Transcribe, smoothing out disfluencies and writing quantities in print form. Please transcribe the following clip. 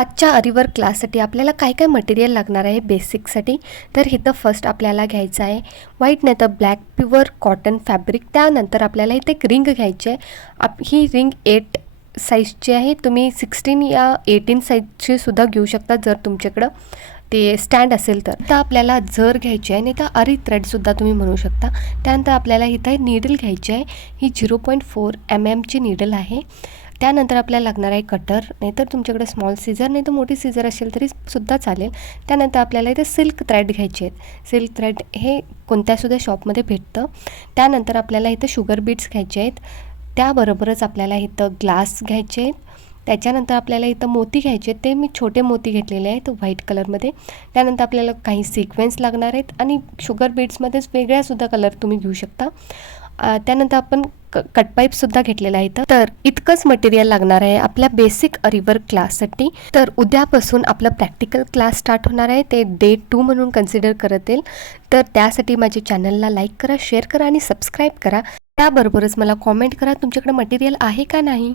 आजच्या आरीवर्क क्लाससाठी आपल्याला काय काय मटेरियल लागणार आहे बेसिकसाठी. तर इथं फर्स्ट आपल्याला घ्यायचं आहे व्हाईट नाही तर ब्लॅक प्युअर कॉटन फॅब्रिक. त्यानंतर आपल्याला इथे एक रिंग घ्यायची आहे. ही रिंग 8 साईजची आहे. तुम्ही 16 या 18 साईजची सुद्धा घेऊ शकता जर तुमच्याकडं ते स्टँड असेल तर. तर आपल्याला जर घ्यायची आहे नाही तर अरी थ्रेडसुद्धा तुम्ही म्हणू शकता. त्यानंतर आपल्याला इथं नीडल घ्यायची आहे. ही 0.4 mm ची नीडल आहे. त्यानंतर आपल्याला लागणार आहे कटर, नाहीतर तुमच्याकडे स्मॉल सीझर नाही तर मोठी सीझर असेल तरी सुद्धा चालेल. त्यानंतर आपल्याला इथे सिल्क थ्रेड घ्यायचे आहेत. सिल्क थ्रेड हे कोणत्यासुद्धा शॉपमध्ये भेटतं. त्यानंतर आपल्याला इथं शुगर बीट्स घ्यायचे आहेत. त्याबरोबरच आपल्याला इथं ग्लास घ्यायचे आहेत. त्याच्यानंतर आपल्याला इथं मोती घ्यायचे आहेत. ते मी छोटे मोती घेतलेले आहेत व्हाईट कलरमध्ये. त्यानंतर आपल्याला काही सिक्वेन्स लागणार आहेत आणि शुगर बीड्समध्येच वेगळ्यासुद्धा कलर तुम्ही घेऊ शकता. त्यानंतर आपण कटपाईपसुद्धा घेतलेला आहे. तर इतकंच मटेरियल लागणार आहे आपल्या बेसिक आरीवर्क क्लाससाठी. तर उद्यापासून आपलं प्रॅक्टिकल क्लास स्टार्ट होणार आहे. ते डे 2 म्हणून कन्सिडर करत येईल. तर त्यासाठी माझ्या चॅनलला लाईक करा, शेअर करा आणि सबस्क्राईब करा. त्याबरोबरच मला कॉमेंट करा तुमच्याकडे मटेरियल आहे का नाही.